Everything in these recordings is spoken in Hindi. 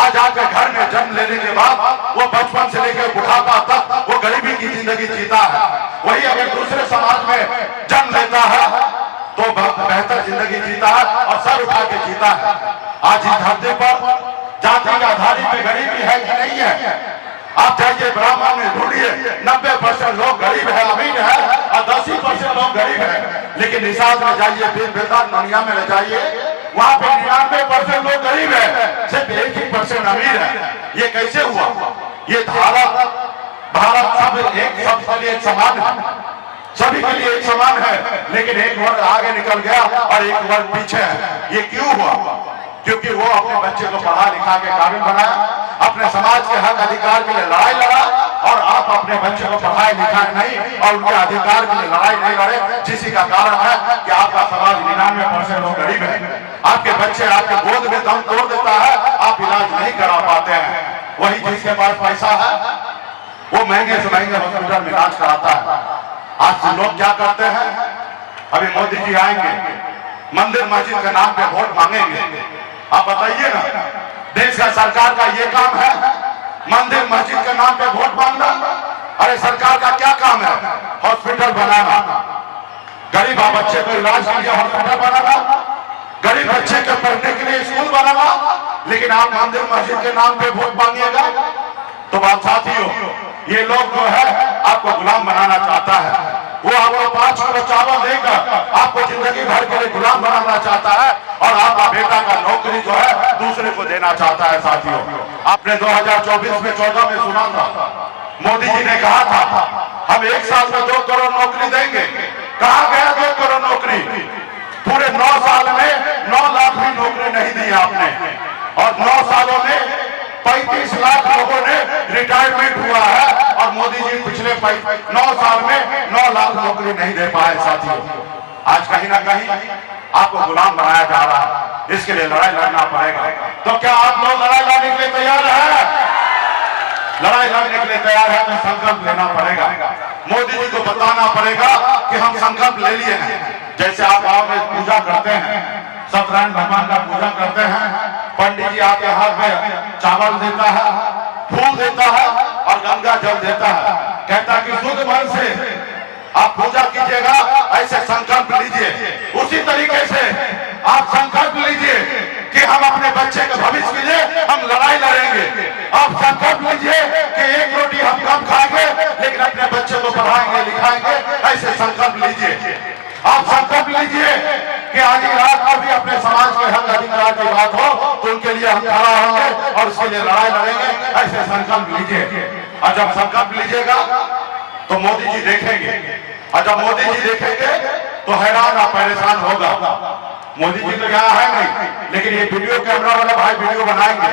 आज आपके घर में जन्म लेने के बाद वो बचपन से लेकर बुढ़ापा तक वो गरीबी की जिंदगी जीता है। वही अगर दूसरे समाज में जन्म लेता है तो बेहतर जिंदगी जीता है और सर उठा के जीता है। आज इस धरती पर जाति के आधार पे गरीबी है कि नहीं है? आप जाइए ब्राह्मण में ढूंढिए, 90% लोग गरीब है, अमीर है और 10% लोग गरीब है। लेकिन निषाद में जाइए, बेदानिया में ले जाइए, वहाँ पे 99% लोग गरीब है, सिर्फ 1% अमीर है। ये कैसे हुआ? ये भारत सब सबके लिए एक समान है, सभी के लिए एक समान है, लेकिन एक वर्ग आगे निकल गया और एक वर्ग पीछे है। ये क्यों हुआ? क्योंकि वो अपने बच्चे को पढ़ा लिखा के काबिल बनाया, अपने समाज के हक अधिकार के लिए लड़ाई लड़ा, और आप अपने बच्चे को पढ़ाए लिखाए नहीं और उनके अधिकार के लिए लड़ाई नहीं लड़े, जिसी का कारण है कि आपका समाज 99% लोग गरीब है। आपके बच्चे आपके गोद में दम तोड़ देता है, आप इलाज नहीं करा पाते हैं। वही जिसके पास पैसा है वो महंगे से महंगे हॉस्पिटल में इलाज कराता है। आज लोग क्या करते हैं? अभी मोदी जी आएंगे, मंदिर मस्जिद के नाम पे वोट मांगेंगे। आप बताइए ना, देश का सरकार का ये काम है मंदिर मस्जिद के नाम पे वोट मांगना? अरे सरकार का क्या काम है? हॉस्पिटल बनाना, गरीब बच्चे को इलाज के लिए हॉस्पिटल बनाना, गरीब बच्चे के पढ़ने के लिए स्कूल बनाना। लेकिन आप मंदिर मस्जिद के नाम पे वोट मांगिएगा तो बात साथियों, ये लोग जो है आपको गुलाम बनाना चाहता है। वो आपको 5 किलो चावल देकर आपको जिंदगी भर के लिए गुलाम बनाना चाहता है और आपका बेटा का नौकरी जो है दूसरे को देना चाहता है। साथियों, आपने 2024 में 14 में सुना था, मोदी जी ने कहा था हम 1 साल में 2 करोड़ नौकरी देंगे। कहा गया 2 करोड़ नौकरी? पूरे 9 साल में 9 लाख भी नौकरी नहीं दी आपने, और 9 सालों में 35 लाख लोगों ने रिटायरमेंट हुआ है, और मोदी जी पिछले 9 साल में 9 लाख नौकरी नहीं दे पाए। साथियों, आज कहीं ना कहीं आपको गुलाम बनाया जा रहा है, इसके लिए लड़ाई लड़ना पड़ेगा। तो क्या आप लोग लड़ाई लड़ने के लिए तैयार है? लड़ाई लड़ने के लिए तैयार है तो संकल्प लेना पड़ेगा। मोदी जी को बताना पड़ेगा कि हम संकल्प ले लिए हैं। जैसे आप गाँव में पूजा करते हैं, सत्यनारायण भगवान का पूजा करते हैं, पंडित जी आपके हाथ में चावल देता है, फूल देता है और गंगा जल देता है, कहता है कि शुद्ध मन से आप पूजा कीजिएगा, ऐसे संकल्प लीजिए। उसी तरीके से आप संकल्प लीजिए कि हम अपने बच्चे के भविष्य के लिए हम लड़ाई लड़ेंगे। आप संकल्प लीजिए कि 1 रोटी हम कम खाएंगे लेकिन अपने बच्चे को पढ़ाएंगे लिखाएंगे, ऐसे संकल्प लीजिए। आप संकल्प लीजिए कि आज रात को भी अपने समाज के हक अधिकार की बात हो तो उनके लिए हम खड़ा होंगे और उसके लिए लड़ाई लड़ेंगे, ऐसे संकल्प लीजिए। और जब संकल्प लीजिएगा तो मोदी जी देखेंगे, और जब मोदी जी देखेंगे तो हैरान और परेशान होगा। मोदी जी तो यहाँ है नहीं, लेकिन ये वीडियो कैमरा वाले भाई वीडियो बनाएंगे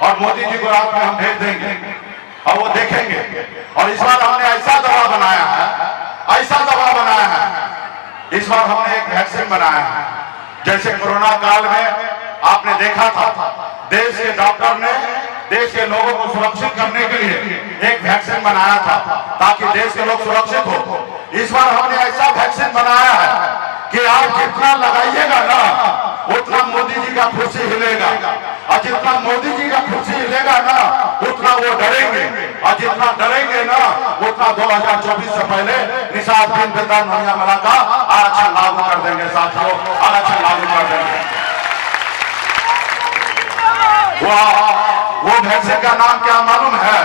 और मोदी जी को रात में हम भेज देंगे और वो देखेंगे। और इस बार हमने ऐसा दवा बनाया है, ऐसा दवा बनाया है, इस बार हमने एक वैक्सीन बनाया है। जैसे कोरोना काल में आपने देखा था, देश के डॉक्टर ने देश के लोगों को सुरक्षित करने के लिए एक वैक्सीन बनाया था ताकि देश के लोग सुरक्षित हो। इस बार हमने ऐसा वैक्सीन बनाया है कि आप जितना लगाइएगा ना उतना मोदी जी का कुर्सी हिलेगा, और जितना मोदी जी का कुर्सी हिलेगा ना उतना वो डरेंगे, और जितना डरेंगे ना उतना 2024 से पहले निषाद बिन बेदानिया मला का आरक्षण लागू कर देंगे। साथियों, आरक्षण लागू कर देंगे। वो वैक्सीन का नाम क्या मालूम है?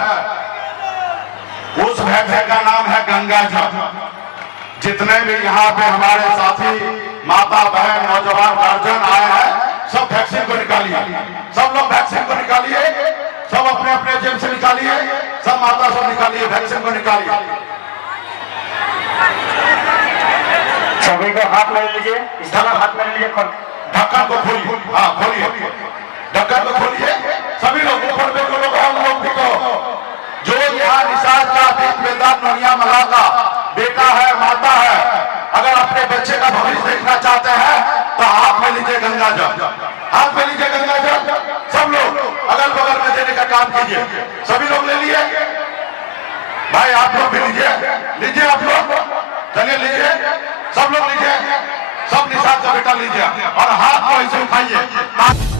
उस वैक्सीन का नाम है गंगा जल। जितने भी यहाँ पे हमारे साथी माता बहन नौजवान गार्जियन आए हैं, सब वैक्सीन को निकालिए, सब लोग वैक्सीन को निकालिए, सब अपने अपने जेब से निकालिए, सब माता सब निकालिए, वैक्सीन को निकालिए। सभी को हाथ में लीजिए, इस तरह हाथ में लीजिए, ढक्कन को खोलिए, हाँ खोलिए, ढक्कन को खोलिए। सभी लोग ऊपर पे जो लोग हैं उन लोग भी को जो यहाँ निषाद का बेदानिया मला का बेटा है, माता है, अगर अपने बच्चे का भविष्य देखना चाहते हैं तो हाथ में लीजिए गंगा जल, हाथ में लीजिए गंगा जल। सब लोग अगल बगल में देने का काम कीजिए। सभी लोग ले लिए भाई, आप लोग भी लीजिए आप लोग, चलिए लीजिए, सब लोग लीजिए, सब निषाद का बेटा लीजिए और हाथ को ऐसे उठाइए।